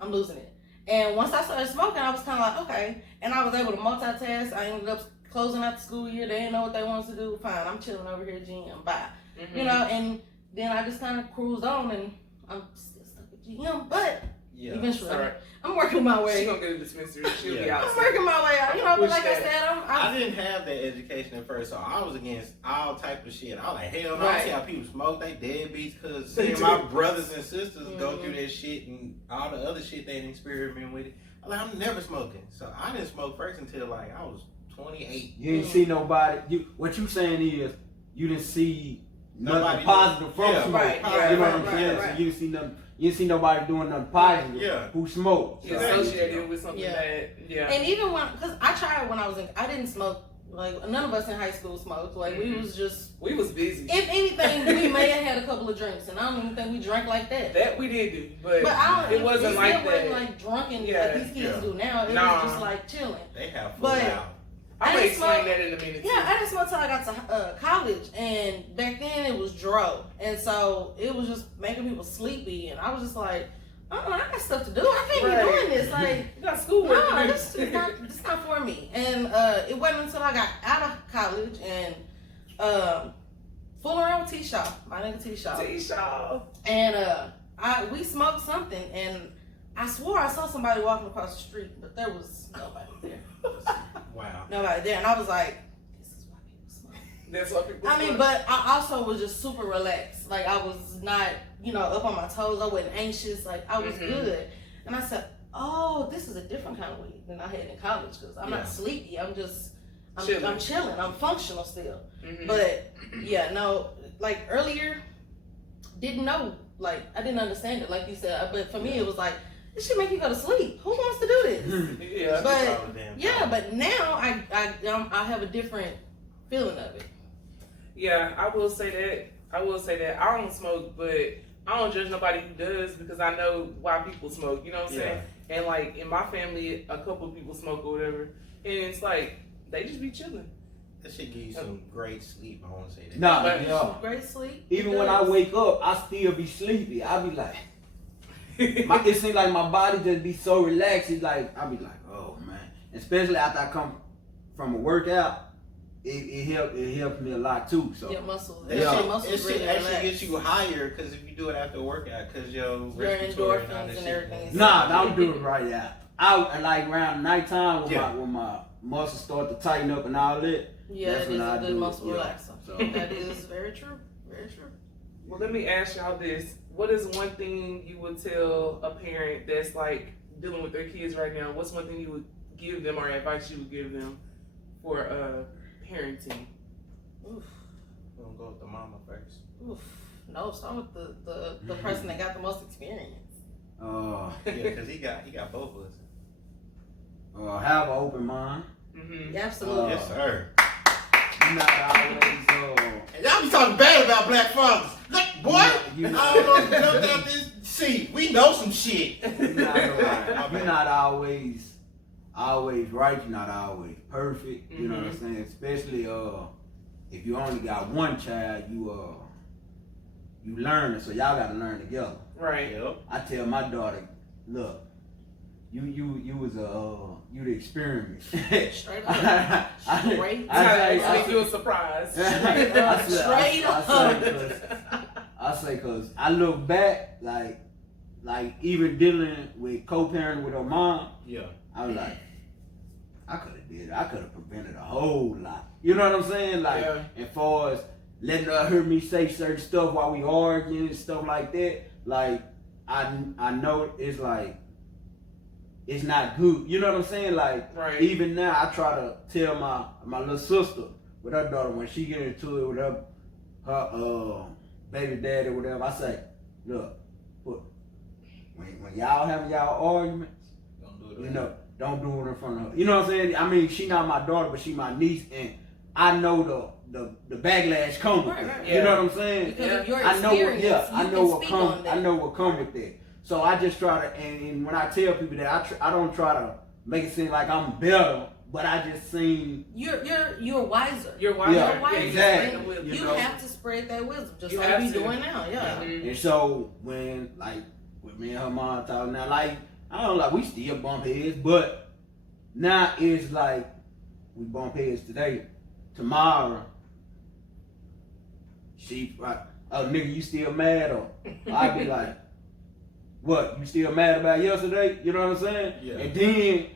I'm losing it. And once I started smoking, I was kind of like, okay. And I was able to multitask. I ended up closing out the school year. They didn't know what they wanted to do. Fine, I'm chilling over here at GM. Bye. You know, and then I just kind of cruised on, and I'm still stuck at GM. But eventually, I'm working my way. She's going to get a dispensary. She'll be out. I'm working my way out. You know, but like I said, I didn't have that education at first, so I was against all type of shit. I was like, hell no, I see how people smoke. They deadbeats because seeing my brothers and sisters go through that shit and all the other shit they didn't experiment with it. I'm like, I'm never smoking. So I didn't smoke first until like I was 28. You didn't see nobody. What you saying is you didn't see nothing positive from smoke. Right, you know what I'm saying? So you didn't see nothing. You didn't see nobody doing nothing positive who smoked. So. Associated with something bad. Yeah. And even because I tried when I didn't smoke. Like none of us in high school smoked. Like we was busy. If anything, we may have had a couple of drinks, and I don't even think we drank like that. That we did do, but it wasn't like that. Wasn't like drunken like these kids do now. It was just like chilling. They have full out. I'm gonna explain that in a minute. Yeah, I didn't smoke till I got to college, and back then it was dro, and so it was just making people sleepy, and I was just like, I got stuff to do. I can't be doing this. Like, you got schoolwork. No, this is not for me. And it wasn't until I got out of college and fooling around with T-Shaw, my nigga T-Shaw. And we smoked something, and I swore I saw somebody walking across the street, but there was nobody there. Wow. Nobody there, and I was like, this is why people smoke. That's why people smoke. I mean, but I also was just super relaxed. Like, I was not, up on my toes. I wasn't anxious. Like, I was good. And I said, oh, this is a different kind of weed than I had in college, because I'm not sleepy. I'm chilling. I'm functional still. But, like, earlier, didn't know. Like, I didn't understand it, like you said. But for me, it was like, this should make you go to sleep. Who wants to do this? But now I have a different feeling of it. Yeah, I will say that. I don't smoke, but I don't judge nobody who does, because I know why people smoke. You know what I'm saying? And like in my family, a couple of people smoke or whatever, and it's like they just be chilling. That shit give you some great sleep. I want to say that. Great sleep. Even when I wake up, I still be sleepy. I be like. It seems like my body just be so relaxed. It's like I be like, oh man. Especially after I come from a workout, it helps me a lot too. So your muscles, it should actually get you higher, because if you do it after a workout, because your endorphins and everything. Nah, don't do it right out. I like around nighttime when my muscles start to tighten up and all that. Yeah, it is a good muscle relaxer. So that is very true. Very true. Well, let me ask y'all this. What is one thing you would tell a parent that's like dealing with their kids right now? What's one thing you would give them or advice you would give them for parenting? Oof. We're gonna go with the mama first. Oof. No, start with the person that got the most experience. Yeah, because he got both of us. Have an open mind. Mm-hmm. Yeah, absolutely. Yes, sir. You're not always And y'all be talking bad about black fathers. Look, boy, I don't know if you jumped out this seat. We know some shit. you're not always right. You're not always perfect. You know what I'm saying? Especially if you only got one child, you learn it. So y'all got to learn together. Right. Yep. I tell my daughter, look, you was you the experiment. Straight up. Straight I up. you a surprise. Straight up. I say, cause I look back, like even dealing with co-parenting with her mom. Yeah. I was like, I could have did it. I could have prevented a whole lot. You know what I'm saying? Like, as far as letting her hear me say certain stuff while we arguing and stuff like that. Like, I know it's like, it's not good. You know what I'm saying? Like, even now, I try to tell my little sister with her daughter when she get into it with her baby daddy or whatever. I say, look, when y'all having y'all arguments, don't do it in front of her. You know what I'm saying? I mean, she not my daughter, but she my niece, and I know the backlash comes with it. You know what I'm saying? Because of your experience, I know what come with that. So I just try to, and when I tell people that, I don't try to make it seem like I'm better, but I just seem you're wiser. You're wiser. You're wiser. Exactly. You have to spread that wisdom, just like we doing now. Yeah. Mm-hmm. And so when with me and her mom talking now, I don't we still bump heads, but now it's like we bump heads today. Tomorrow, she oh nigga, you still mad? Or I'd be like, what, you still mad about yesterday? You know what I'm saying? Yeah. And then,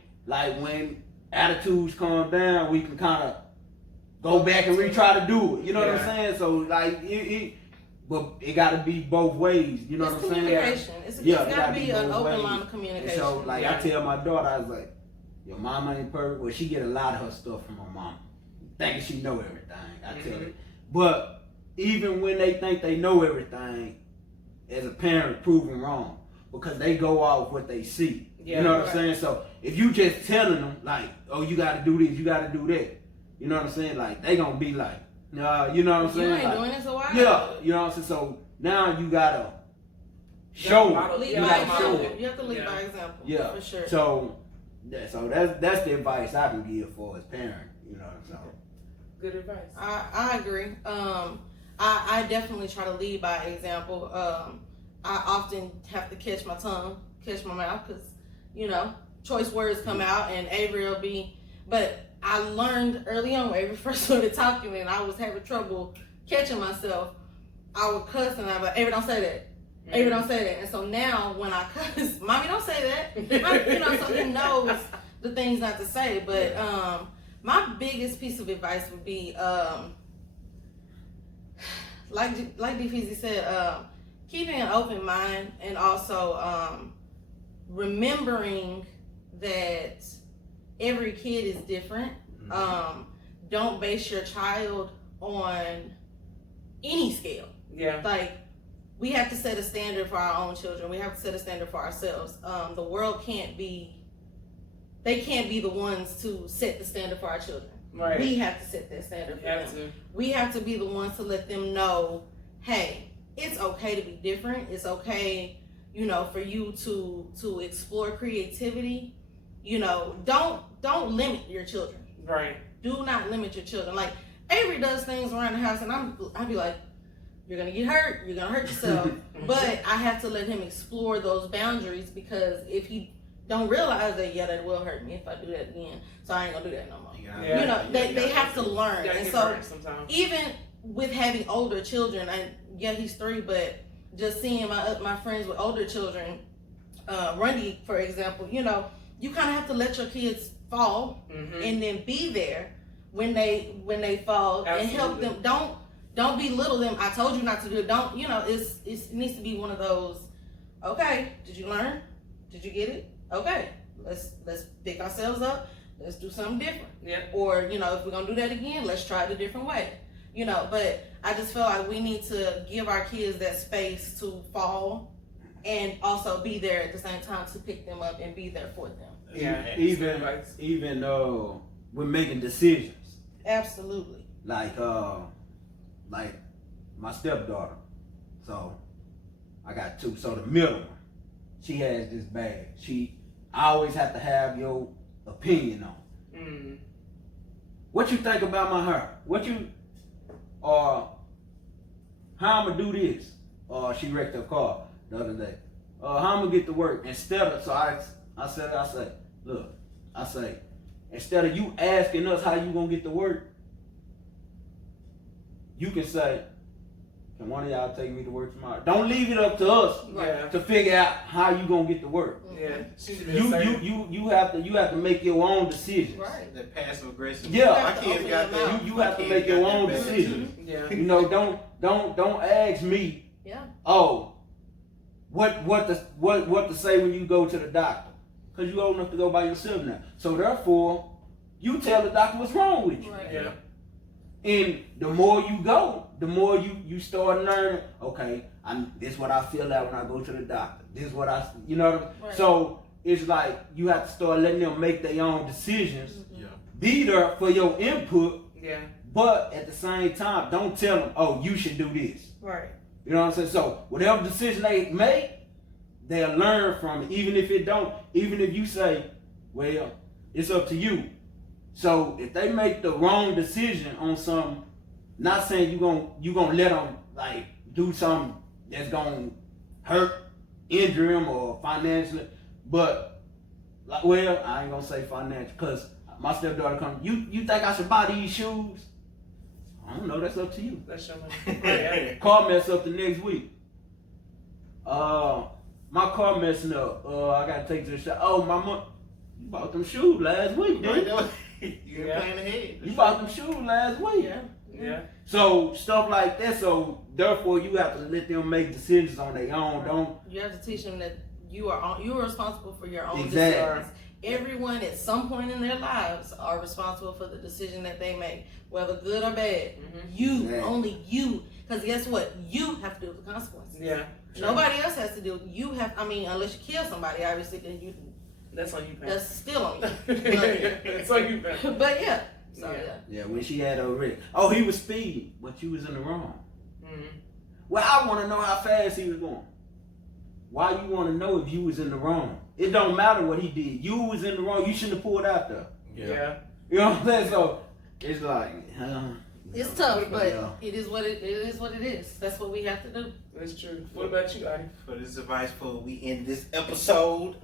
when attitudes calm down, we can kind of go back and retry to do it. You know what I'm saying? So, but it got to be both ways. You know what I'm saying? Communication. It's got to be an open line of communication. And so, I tell my daughter, I was like, your mama ain't perfect. Well, she get a lot of her stuff from her mama. Thinking she know everything. I tell her. But even when they think they know everything, as a parent, prove them wrong. Because they go off what they see. You know what I'm saying? So if you just telling them, oh, you got to do this, you got to do that. You know what I'm saying? They going to be like, nah, you know what I'm saying? You ain't doing this a while. Yeah, you know what I'm saying? So now you got to show it. You have to lead by example. Yeah. For sure. So that's the advice I can give for as parent. You know what I'm saying? Good advice. I agree. I definitely try to lead by example. I often have to catch my mouth, because, choice words come out, and Avery will be, but I learned early on, when Avery first started talking and I was having trouble catching myself, I would cuss and I'd be like, Avery, don't say that. Avery, don't say that. And so now when I cuss, Mommy, don't say that. So he knows the things not to say. But my biggest piece of advice would be, like DeFeezy said, keeping an open mind, and also remembering that every kid is different. Don't base your child on any scale. Yeah. We have to set a standard for our own children. We have to set a standard for ourselves. The world they can't be the ones to set the standard for our children. Right. We have to set that standard for them. We have to be the ones to let them know, hey, it's okay to be different. It's okay, for you to explore creativity. Don't limit your children. Right. Do not limit your children. Avery does things around the house, and I'd be like, you're gonna get hurt. You're gonna hurt yourself. But I have to let him explore those boundaries, because if he don't realize that, that will hurt me if I do that again. So I ain't gonna do that no more. They have to learn. And so even with having older children, he's 3, but just seeing my friends with older children, Rundy, for example, you kind of have to let your kids fall, and then be there when they fall. Absolutely. And help them. don't belittle them. I told you not to do it. Don't, it needs to be one of those, okay, did you learn? Did you get it? Okay, let's pick ourselves up. Let's do something different. Yeah. Or, if we're going to do that again, let's try it a different way. But I just feel like we need to give our kids that space to fall and also be there at the same time to pick them up and be there for them. Yeah. Even when making decisions. Absolutely. Like my stepdaughter. So I got two. So the middle one, she has this bag. I always have to have your opinion on. Mm. What you think about my hair? How I'ma do this? She wrecked her car the other day. How I'm gonna get to work? Instead of you asking us how you gonna get to work, you can say, can one of y'all take me to work tomorrow? Don't leave it up to us to figure out how you gonna get to work. Yeah. You have to make your own decisions. Right. That passive aggressive. Yeah. My kids got that. You have to make your own decisions. Yeah. Don't ask me. Yeah. Oh, what to say when you go to the doctor? Because you old enough to go by yourself now. So therefore, you tell the doctor what's wrong with you. Right. Yeah. And the more you go, the more you start learning. Okay, this is what I feel like when I go to the doctor. This is what Right. So it's like you have to start letting them make their own decisions. Yeah. Be there for your input. Yeah. But at the same time, don't tell them, oh, you should do this. Right. You know what I'm saying? So whatever decision they make, they'll learn from it. Even if you say, well, it's up to you. So if they make the wrong decision on something, not saying you gonna let them like do something that's gonna hurt, injure them or financially, but like, well, I ain't gonna say financial because my stepdaughter comes. You think I should buy these shoes? I don't know. That's up to you. That's your money. Car mess up the next week. My car messing up. I gotta take to the shop. Oh, my mom, you bought them shoes last week, didn't you? You ain't playing ahead. You bought them shoes last week. Yeah. Yeah. So stuff like that. So therefore, you have to let them make decisions on their own. Don't. You have to teach them that you are responsible for your own Exactly. decisions. Everyone at some point in their lives are responsible for the decision that they make, whether good or bad. You, Exactly. only you. Because guess what? You have to deal with the consequences. Yeah. Nobody else has to do it. You have, unless you kill somebody, obviously, then you. That's on you, Pam. That's still on you. That's on you, Pam. But yeah. So Yeah. yeah. Yeah, when she had her wreck. Oh, he was speeding, but you was in the wrong. Mm-hmm. Well, I want to know how fast he was going. Why you want to know if you was in the wrong? It don't matter what he did. You was in the wrong. You shouldn't have pulled out there. Yeah. You know what I'm saying? So it's like, It's tough, but Yeah. it is what it is. That's what we have to do. That's true. What about you, Adi? For this advice, before we end this episode,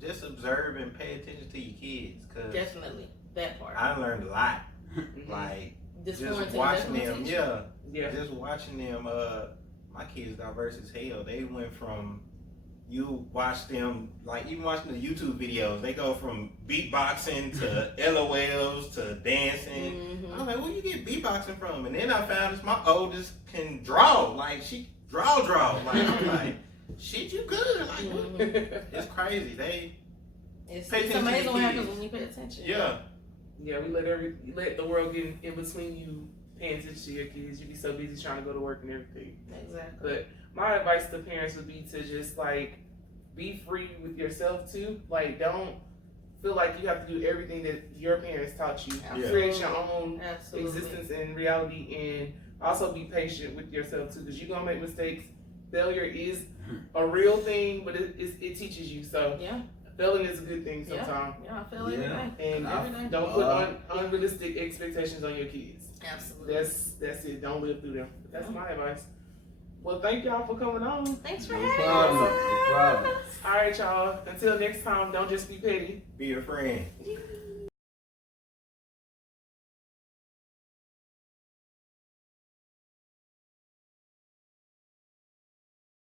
just observe and pay attention to your kids. Cause Definitely that part. I learned a lot. Mm-hmm. Like This just quarantine watching definitely them, teach you. Yeah. just watching them. My kids diverse as hell. They went from you watch them like even watching the YouTube videos. They go from beatboxing to LOLs to dancing. Mm-hmm. I was like, where you get beatboxing from? And then I found this. My oldest can draw. Like she draw. Like I'm like, shit, you good? Like Mm-hmm. it's crazy. It's Pay attention to amazing your what happens kids. when you pay attention. Yeah. Yeah, we let the world get in between you paying attention to your kids. You be so busy trying to go to work and everything. Exactly. But my advice to parents would be to just like be free with yourself too. Like don't feel like you have to do everything that your parents taught you. Yeah. Create your own Absolutely. existence and reality, and also be patient with yourself too, because you're gonna make mistakes. Failure is a real thing, but it teaches you. So Yeah. failing is a good thing Yeah. sometimes. Yeah, I feel every Yeah. day. And Every day. don't put unrealistic expectations on your kids. Absolutely. That's it. Don't live through them. That's my advice. Well, thank y'all for coming on. Thanks for No having problem. us. No problem. All right, y'all. Until next time, don't just be petty. Be a friend. Yeah.